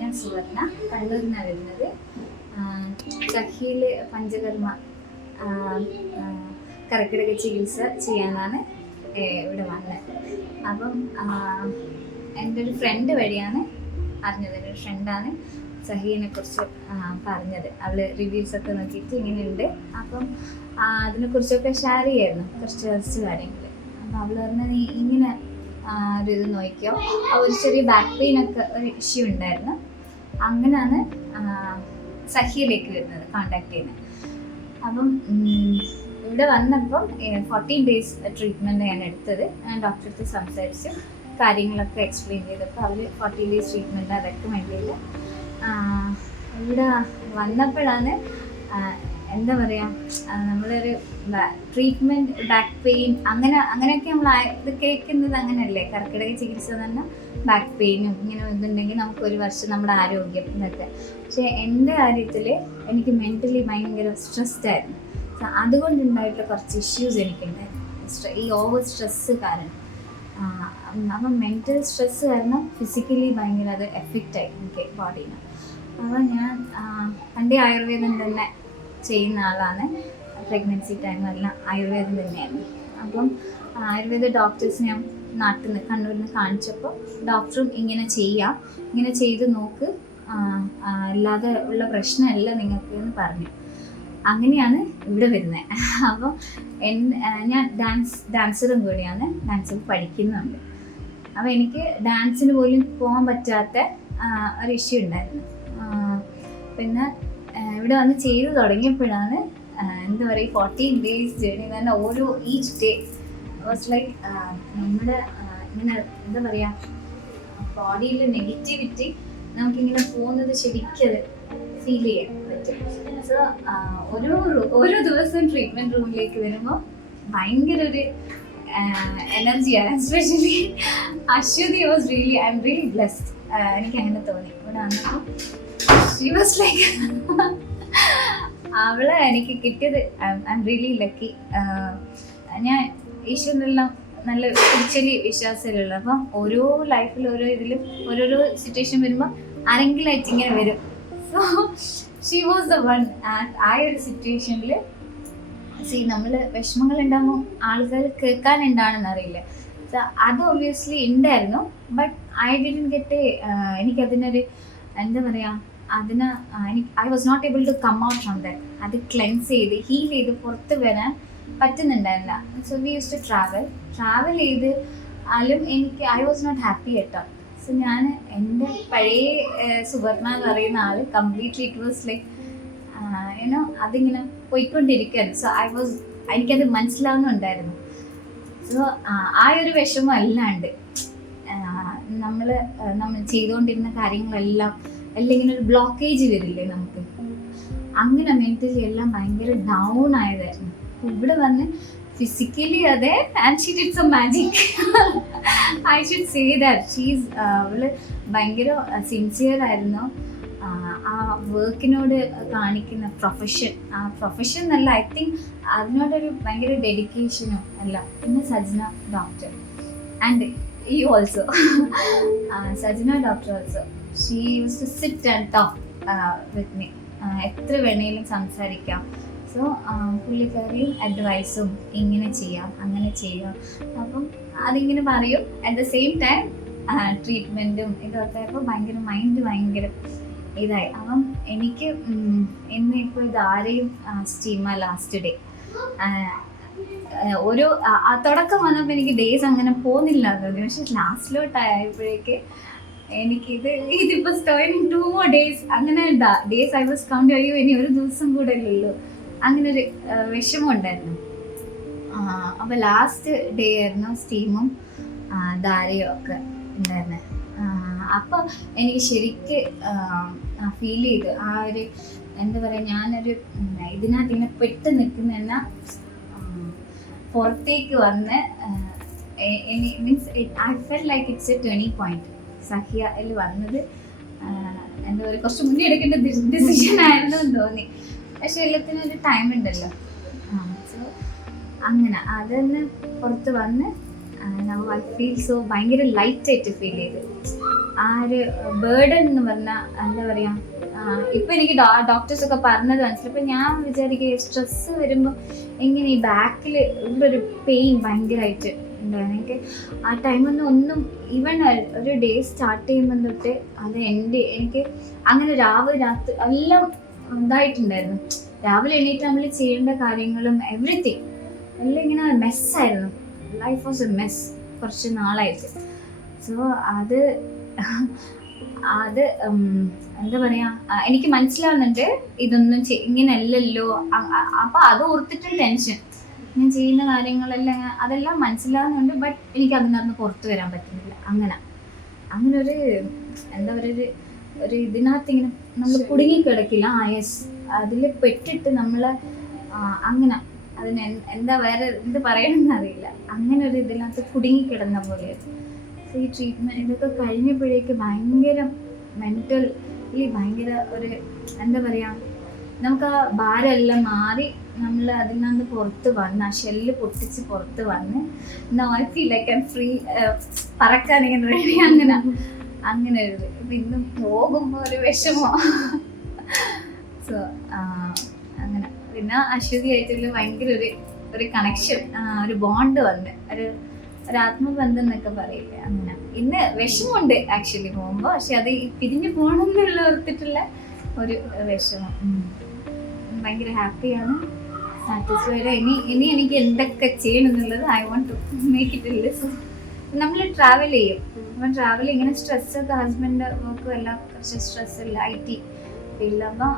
ഞാൻ സുവർണ, കണ്ണൂരിൽ നിന്നാണ് വരുന്നത്. സഹിയില് പഞ്ചകർമ്മ കർക്കിടക ചികിത്സ ചെയ്യാനാണ് ഇവിടെ വന്നത്. അപ്പം എൻ്റെ ഒരു ഫ്രണ്ട് വഴിയാണ് അറിഞ്ഞത്. ഒരു ഫ്രണ്ടാണ് സഹീനെ കുറിച്ച് പറഞ്ഞത്. അവള് റിവ്യൂസൊക്കെ നോക്കിയിട്ട് ഇങ്ങനെയുണ്ട്, അപ്പം അതിനെക്കുറിച്ചൊക്കെ ഷെയർ ചെയ്യായിരുന്നു കുറച്ച് കാര്യങ്ങൾ. അപ്പം അവൾ പറഞ്ഞാൽ നീ ഇങ്ങനെ ഒരു ഇത് നോക്കിയോ. ഒരു ചെറിയ ബാക്ക് പെയിനൊക്കെ ഒരു ഇഷ്യൂ ഉണ്ടായിരുന്നു. അങ്ങനെയാണ് സഹിയിലേക്ക് വരുന്നത്, കോണ്ടാക്ട് ചെയ്യുന്നത്. അപ്പം ഇവിടെ വന്നപ്പം 14 days ട്രീറ്റ്മെൻറ്റ് ഞാൻ എടുത്തത്. ഞാൻ ഡോക്ടറെ അടുത്ത് സംസാരിച്ച് കാര്യങ്ങളൊക്കെ എക്സ്പ്ലെയിൻ ചെയ്തപ്പോൾ അവർ 14 days ട്രീറ്റ്മെൻറ്റാണ് റെക്കമെൻഡ് ചെയ്ത്. ഇവിടെ വന്നപ്പോഴാണ് എന്താ പറയുക, നമ്മളൊരു ട്രീറ്റ്മെൻറ്റ് ബാക്ക് പെയിൻ അങ്ങനെയൊക്കെ നമ്മൾ ഇത് കേൾക്കുന്നത് അങ്ങനെയല്ലേ. കർക്കിടക ചികിത്സ തന്നെ ബാക്ക് പെയിനും ഇങ്ങനെ ഇതുണ്ടെങ്കിൽ നമുക്ക് 1 വർഷം നമ്മുടെ ആരോഗ്യം ഇതൊക്കെ. പക്ഷേ എൻ്റെ കാര്യത്തിൽ എനിക്ക് മെൻ്റലി ഭയങ്കര സ്ട്രെസ്ഡ് ആയിരുന്നു. അതുകൊണ്ടുണ്ടായിട്ട് കുറച്ച് ഇഷ്യൂസ് എനിക്കുണ്ടായിരുന്നു, ഈ ഓവർ സ്ട്രെസ്സ് കാരണം. അപ്പം മെൻ്റൽ സ്ട്രെസ്സ് കാരണം ഫിസിക്കലി ഭയങ്കര അത് എഫക്റ്റായി എനിക്ക് ബോഡീന്. അപ്പോൾ ഞാൻ പണ്ടേ ആയുർവേദം തന്നെ ചെയ്യുന്ന ആളാണ്. പ്രഗ്നൻസി ടൈമെല്ലാം ആയുർവേദം തന്നെയായിരുന്നു. അപ്പം ആയുർവേദ ഡോക്ടേഴ്സ് ഞാൻ നാട്ടിൽ നിന്ന് കണ്ണൂരിൽ നിന്ന് കാണിച്ചപ്പോൾ ഡോക്ടറും ഇങ്ങനെ ചെയ്ത് നോക്ക്, അല്ലാതെ ഉള്ള പ്രശ്നമല്ല നിങ്ങൾക്ക് എന്ന് പറഞ്ഞു. അങ്ങനെയാണ് ഇവിടെ വരുന്നത്. അപ്പോൾ ഞാൻ ഡാൻസറും കൂടിയാണ്, ഡാൻസ് പഠിക്കുന്നുണ്ട്. അപ്പോൾ എനിക്ക് ഡാൻസിന് പോലും പോകാൻ പറ്റാത്ത ഒരു ഇഷ്യൂ ഉണ്ടായിരുന്നു. പിന്നെ ഇവിടെ വന്ന് ചെയ്ത് തുടങ്ങിയപ്പോഴാണ് എന്താ പറയുക, 14 days ജേർണി തന്നെ. ഈച്ച് ഡേ വാസ് ലൈക്ക് നമ്മുടെ ഇങ്ങനെ എന്താ പറയുക, ബോഡിയിലെ നെഗറ്റിവിറ്റി നമുക്കിങ്ങനെ പോകുന്നത് ശരിക്കത് ഫീൽ ചെയ്യാൻ പറ്റും. സോ ഓരോ ദിവസം ട്രീറ്റ്മെൻറ്റ് റൂമിലേക്ക് വരുമ്പോൾ ഭയങ്കര ഒരു എനർജിയാണ്. Especially Aswathy was really, I'm really blessed. എനിക്ക് അങ്ങനെ തോന്നി. ഇവിടെ വന്നപ്പോൾ ഷീ വാസ് ലൈക്ക് അവളെ എനിക്ക് കിട്ടിയത് ഐ എം റിയലി ലക്കി. ഞാൻ ഈശ്വരനെല്ലാം നല്ല സ്പിരിച്വലി വിശ്വാസമുള്ള. അപ്പം ഓരോ ലൈഫിൽ ഓരോ ഇതിലും ഓരോരോ സിറ്റുവേഷൻ വരുമ്പോൾ ആരെങ്കിലും ആയിട്ട് ഇങ്ങനെ വരും. So she was the one. ആ ഒരു സിറ്റുവേഷനിൽ നമ്മൾ വിഷമങ്ങൾ ഉണ്ടാകുമ്പോൾ ആളുകൾ കേൾക്കാനുണ്ടാണെന്ന് അറിയില്ല. സോ അത് ഒബ്വിയസ്ലി ഉണ്ടായിരുന്നു. ബട്ട് ഐ ഡിഡ്ന്റ് ഗെറ്റ് എനിക്കതിനൊരു എന്താ പറയുക, I was not able to come out from that. അത് ക്ലെൻസ് ചെയ്ത് ഹീൽ ചെയ്ത് പുറത്ത് വരാൻ പറ്റുന്നുണ്ടായിരുന്നില്ല. So we use to travel ചെയ്ത് ആലും I was not happy at all. So ഞാൻ എൻ്റെ പഴയ സുവർണ എന്ന് പറയുന്ന ആൾ completely it was like you know അതിങ്ങനെ പോയിക്കൊണ്ടിരിക്കുകയായിരുന്നു. സോ എനിക്കത് മനസ്സിലാവുന്നുണ്ടായിരുന്നു. സോ ആ ഒരു വിഷമം അല്ലാണ്ട് നമ്മൾ ചെയ്തുകൊണ്ടിരുന്ന കാര്യങ്ങളെല്ലാം ഇങ്ങനെ ഒരു ബ്ലോക്കേജ് വരില്ലേ നമുക്ക്, അങ്ങനെ മെൻ്റലി എല്ലാം ഭയങ്കര ഡൗൺ ആയതായിരുന്നു. ഇവിടെ വന്ന് ഫിസിക്കലി അതെ, and she did some magic. I should say that അവള് ഭയങ്കര സിൻസിയർ ആയിരുന്നു. ആ വർക്കിനോട് കാണിക്കുന്ന പ്രൊഫഷൻ എന്നല്ല, ഐ തിങ്ക് അതിനോടൊരു ഭയങ്കര ഡെഡിക്കേഷനും അല്ല. പിന്നെ Sajna doctor and you also, Sajna doctor also, she use to sit and talk with me. എത്ര വേണേലും സംസാരിക്കാം. സോ പുള്ളിക്കാരിയും അഡ്വൈസും ഇങ്ങനെ ചെയ്യാം അങ്ങനെ ചെയ്യാം. അപ്പം അതിങ്ങനെ പറയും. അറ്റ് ദ സെയിം ടൈം ട്രീറ്റ്മെൻറ്റും ഇതൊക്കെ ആയപ്പോൾ ഭയങ്കര ഇതായി. അപ്പം എനിക്ക് ഇന്നിപ്പോൾ ഇതാരെയും സ്റ്റീമ ലാസ്റ്റ് ഡേ ഒരു തുടക്കം വന്നപ്പോൾ എനിക്ക് ഡേയ്സ് അങ്ങനെ പോകുന്നില്ല തോന്നി. പക്ഷെ ലാസ്റ്റിലോട്ടായപ്പോഴേക്ക് ഇതിപ്പോൾ സ്റ്റോയിങ് 2 more days അങ്ങനെ ഡേയ്സ് ഐ വാസ് കൗണ്ട്. അയ്യോ ഇനി ഒരു ദിവസം കൂടെ ഉള്ളൂ, അങ്ങനെ ഒരു വിഷമം ഉണ്ടായിരുന്നു. അപ്പോൾ ലാസ്റ്റ് ഡേ ആയിരുന്നു സ്റ്റീമും ധാരയും ഒക്കെ ഉണ്ടായിരുന്നത്. അപ്പോൾ എനിക്ക് ശരിക്ക് ഫീൽ ചെയ്തു ആ ഒരു എന്താ പറയുക, ഞാനൊരു ഇതിനകത്ത് ഇങ്ങനെ പെട്ട് നിൽക്കുന്ന പുറത്തേക്ക് വന്ന് means I feel like it's a turning point. സഹിയയിൽ വന്നത് എന്താ പറയുക, കുറച്ച് മുന്നേ എടുക്കേണ്ട ഡിസിഷൻ ആയിരുന്നു എന്ന് തോന്നി. പക്ഷെ എല്ലാത്തിനും ഒരു ടൈം ഉണ്ടല്ലോ. സോ അങ്ങനെ അതെന്നെ പുറത്ത് വന്ന് ഐ ഫീൽ സോ ഭയങ്കര ലൈറ്റായിട്ട് ഫീൽ ചെയ്ത്. ആ ഒരു ബേർഡൻ എന്ന് പറഞ്ഞാൽ എന്താ പറയുക, ഇപ്പം എനിക്ക് ഡോക്ടേഴ്സൊക്കെ പറഞ്ഞത് മനസ്സിലായി. ഇപ്പം ഞാൻ വിചാരിക്കുക സ്ട്രെസ്സ് വരുമ്പോൾ എങ്ങനെ ഈ ബാക്കിൽ ഇവിടെ ഒരു പെയിൻ ഭയങ്കരമായിട്ട് ഉണ്ടായിരുന്നു. എനിക്ക് ആ ടൈമൊന്നും ഈവൻ ഒരു ഡേ സ്റ്റാർട്ട് ചെയ്യുമ്പോൾ തൊട്ട് അത് എനിക്ക് അങ്ങനെ രാത്രി എല്ലാം ഇതായിട്ടുണ്ടായിരുന്നു. രാവിലെ എണീറ്റ് നമ്മൾ ചെയ്യേണ്ട കാര്യങ്ങളും എവറിത്തിങ് എല്ലാം ഇങ്ങനെ മെസ്സായിരുന്നു. ലൈഫ് വാസ് എ മെസ് കുറച്ച് നാളായിട്ട്. സോ അത് എന്താ പറയുക, എനിക്ക് മനസ്സിലാവുന്നുണ്ട് ഇതൊന്നും ഇങ്ങനെയല്ലല്ലോ. അപ്പം അത് ഓർത്തിട്ടും ടെൻഷൻ, ഞാൻ ചെയ്യുന്ന കാര്യങ്ങളെല്ലാം അതെല്ലാം മനസ്സിലാവുന്നുണ്ട്. ബട്ട് എനിക്ക് അതിനകത്ത് പുറത്തു വരാൻ പറ്റുന്നില്ല. അങ്ങനെ ഒരു എന്താ പറയുക, ഒരു ഇതിനകത്ത് ഇങ്ങനെ നമ്മൾ കുടുങ്ങിക്കിടക്കില്ല. യെസ്, അതിൽ പെട്ടിട്ട് നമ്മൾ അങ്ങനെ അതിന് എന്താ വേറെ എന്ത് പറയണമെന്ന് അറിയില്ല. അങ്ങനെ ഒരു ഇതിനകത്ത് കുടുങ്ങിക്കിടന്ന പോലെയായിരുന്നു. സോ ഈ ട്രീറ്റ്മെൻറ്റ് ഇതൊക്കെ കഴിഞ്ഞപ്പോഴേക്ക് ഭയങ്കര മെൻ്റലി ഭയങ്കര ഒരു എന്താ പറയുക, നമുക്ക് ആ ഭാരമെല്ലാം മാറി നമ്മൾ അതിനകത്ത് പുറത്ത് വന്ന് ആ ഷെല്ല് പൊട്ടിച്ച് പുറത്ത് വന്ന് no I feel like I free, പറക്കാൻ ഇങ്ങനെ റെഡി. അങ്ങനെ ഒരു ഇത്. ഇപ്പം ഇന്നും പോകുമ്പോൾ ഒരു വിഷമോ. സോ അങ്ങനെ പിന്നെ അശ്വതിയായിട്ടുള്ള ഭയങ്കര ഒരു കണക്ഷൻ, ഒരു ബോണ്ട് വന്ന് ഒരു ആത്മബന്ധം എന്നൊക്കെ പറയില്ലേ, അങ്ങനെ. ഇന്ന് വിഷമമുണ്ട് ആക്ച്വലി പോകുമ്പോൾ, പക്ഷെ അത് പിരിഞ്ഞു പോകണം എന്നുള്ള ഓർത്തിട്ടുള്ള ഒരു വിഷമം. ഭയങ്കര ഹാപ്പിയാണ്, സാറ്റിസ്ഫൈഡ്. ഇനി എനിക്ക് എന്തൊക്കെ ചെയ്യണം എന്നുള്ളത് I want to make it a list. നമ്മൾ ട്രാവൽ ചെയ്യും. അപ്പം ട്രാവൽ ഇങ്ങനെ സ്ട്രെസ്സൊക്കെ ഹസ്ബൻഡ് വർക്കും എല്ലാം കുറച്ച് സ്ട്രെസ്സില്ല, IT ഫീൽഡ്. അപ്പം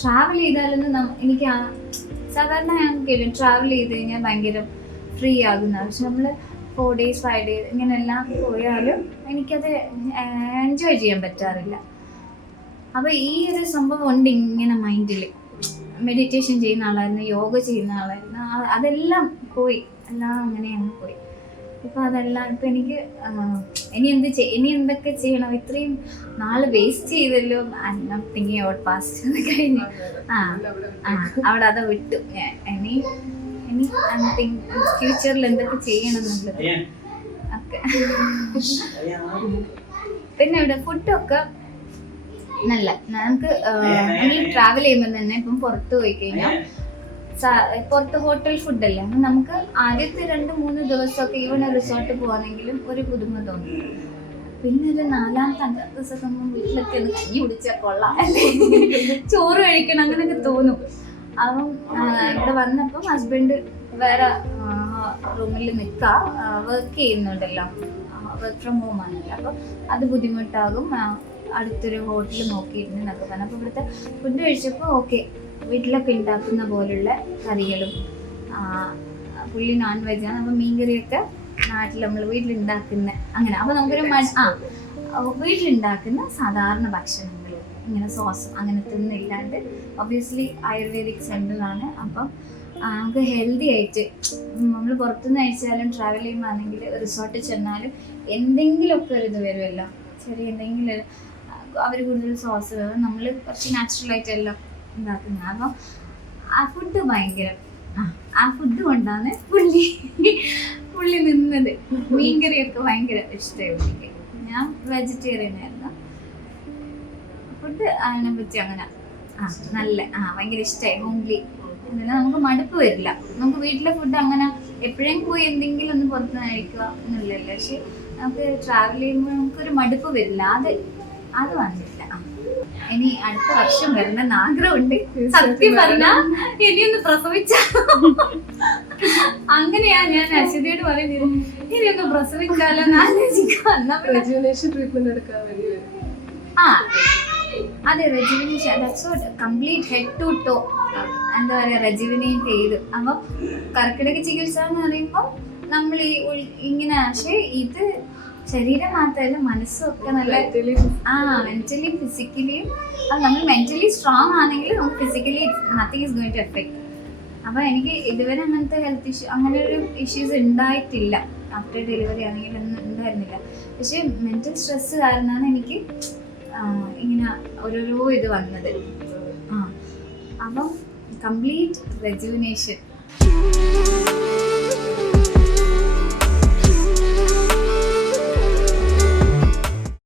ട്രാവൽ ചെയ്താലൊന്നും എനിക്ക് സാധാരണ ഞാൻ കേട്ടു ട്രാവൽ ചെയ്ത് കഴിഞ്ഞാൽ ഭയങ്കര ഫ്രീ ആകുന്ന. പക്ഷെ നമ്മൾ 4 days 5 days ഇങ്ങനെല്ലാം പോയാലും എനിക്കത് എൻജോയ് ചെയ്യാൻ പറ്റാറില്ല. അപ്പോൾ ഈ ഒരു സംഭവം ഉണ്ട് ഇങ്ങനെ മൈൻഡിൽ. മെഡിറ്റേഷൻ ചെയ്യുന്ന ആളായിരുന്നു, യോഗ ചെയ്യുന്ന ആളായിരുന്നു, അതെല്ലാം പോയി, എല്ലാം അങ്ങനെയാണ് പോയി. ഇപ്പം അതെല്ലാം ഇപ്പം എനിക്ക് ഇനി എന്തൊക്കെ ചെയ്യണം, ഇത്രയും നാള് വേസ്റ്റ് ചെയ്തല്ലോ. തിങ്കിങ് അബൌട്ട് പാസ്റ്റ് കഴിഞ്ഞു. അവിടെ അത് വിട്ടു. ഇനി ഫ്യൂച്ചറിൽ എന്തൊക്കെ ചെയ്യണം എന്നുള്ളത് ഒക്കെ. പിന്നെ ഇവിടെ ഫുഡൊക്കെ നല്ല, നമുക്ക് നമ്മൾ ട്രാവൽ ചെയ്യുമ്പോൾ തന്നെ ഇപ്പം പുറത്ത് പോയി കഴിഞ്ഞാൽ പുറത്ത് ഹോട്ടൽ ഫുഡല്ലേ, അപ്പം നമുക്ക് ആദ്യത്തെ 2-3 ദിവസമൊക്കെ ഈവൻ റിസോർട്ട് പോകാനെങ്കിലും ഒരു പുതുമ തോന്നും. പിന്നെ ഒരു 4-5 ദിവസം വീട്ടിലൊക്കെ ഒന്ന് കഞ്ഞി കുടിച്ചാൽ കൊള്ളാം, ചോറ് കഴിക്കണം അങ്ങനെയൊക്കെ തോന്നും. അപ്പം ഇവിടെ വന്നപ്പം ഹസ്ബൻഡ് വേറെ റൂമിൽ നിൽക്കാം, വർക്ക് ചെയ്യുന്നുണ്ടല്ലോ, വർക്ക് ഫ്രം ഹോം ആണല്ലോ. അപ്പം അത് ബുദ്ധിമുട്ടാകും, അടുത്തൊരു ഹോട്ടൽ നോക്കിയിരുന്നു എന്നൊക്കെ പറഞ്ഞു. അപ്പോൾ ഇവിടുത്തെ ഫുഡ് കഴിച്ചപ്പോൾ ഓക്കെ, വീട്ടിലൊക്കെ ഉണ്ടാക്കുന്ന പോലുള്ള കറികളും, പുള്ളി നോൺ വെജാണ്. അപ്പോൾ മീൻകറിയൊക്കെ നാട്ടിൽ നമ്മൾ വീട്ടിലുണ്ടാക്കുന്ന അങ്ങനെ. അപ്പോൾ നമുക്കൊരു വീട്ടിലുണ്ടാക്കുന്ന സാധാരണ ഭക്ഷണങ്ങൾ, ഇങ്ങനെ സോസ് അങ്ങനത്തെ ഒന്നും ഇല്ലാണ്ട്, ഒബ്വിയസ്ലി ആയുർവേദിക് സെൻ്ററാണ്. അപ്പം നമുക്ക് ഹെൽത്തി ആയിട്ട് നമ്മൾ പുറത്തുനിന്ന് കഴിച്ചാലും ട്രാവൽ ചെയ്യുമ്പോഴാണെങ്കിൽ റിസോർട്ടിൽ ചെന്നാലും എന്തെങ്കിലുമൊക്കെ ഒരു ഇത് വരുമല്ലോ, ചെറിയ എന്തെങ്കിലും അവർ കൂടുതൽ സോസ് വേണം, നമ്മൾ കുറച്ച് നാച്ചുറലായിട്ടെല്ലാം ഉണ്ടാക്കുന്നത്. അപ്പം ആ ഫുഡ് ഭയങ്കര ആ ഫുഡ് കൊണ്ടാണ് പുള്ളി നിന്നത്. മീൻകറിയൊക്കെ ഭയങ്കര ഇഷ്ടമായി പുള്ളിക്ക്. ഞാൻ വെജിറ്റേറിയൻ ആയിരുന്നു. ഫുഡ് അതിനെ പറ്റി അങ്ങനെ നല്ല ഭയങ്കര ഇഷ്ടമായി. ഹോംലി എന്നാലും നമുക്ക് മടുപ്പ് വരില്ല. നമുക്ക് വീട്ടിലെ ഫുഡ് അങ്ങനെ എപ്പോഴും പോയി എന്തെങ്കിലും ഒന്ന് പുറത്തുനിന്ന് കഴിക്കുക എന്നുള്ളല്ലോ. പക്ഷെ നമുക്ക് ട്രാവൽ ചെയ്യുമ്പോൾ നമുക്കൊരു മടുപ്പ് വരില്ല. അത് വന്നില്ല. ഇനി അടുത്ത വർഷം വരണമെന്ന് ആഗ്രഹമുണ്ട്. സത്യം പറഞ്ഞാൽ ഇനിയൊന്ന് പ്രസവിച്ച അങ്ങനെയാ ഞാൻ അശ്വതിയോട് പറയുന്നത്, ഇനിയൊന്ന് പ്രസവിച്ചാലോ എന്ന് ആലോചിക്കാം. അതെ, rejuvenation, complete head to toe എന്താ പറയുക, റെജുവിനേറ്റ് ചെയ്തു. അപ്പം കർക്കിടക ചികിത്സ എന്ന് പറയുമ്പോൾ നമ്മൾ ഇങ്ങനെ, പക്ഷേ ഇത് ശരീരം മാത്രമല്ല മനസ്സും ഒക്കെ നല്ല മെന്റലി ഫിസിക്കലിയും. അത് നമ്മൾ മെന്റലി സ്ട്രോങ് ആണെങ്കിൽ നമുക്ക് physically nothing is going to effect. അപ്പോൾ എനിക്ക് ഇതുവരെ അങ്ങനത്തെ ഹെൽത്ത് ഇഷ്യൂ അങ്ങനെ ഒരു ഇഷ്യൂസ് ഉണ്ടായിട്ടില്ല. ആഫ്റ്റർ ഡെലിവറി ആണെങ്കിൽ ഒന്നും ഉണ്ടായിരുന്നില്ല. പക്ഷേ മെന്റൽ സ്ട്രെസ് കാരണമാണ് എനിക്ക് ഇങ്ങനെ ഓരോരോ ഇത് വന്നത്. അപ്പം കംപ്ലീറ്റ് റെജുവിനേഷൻ.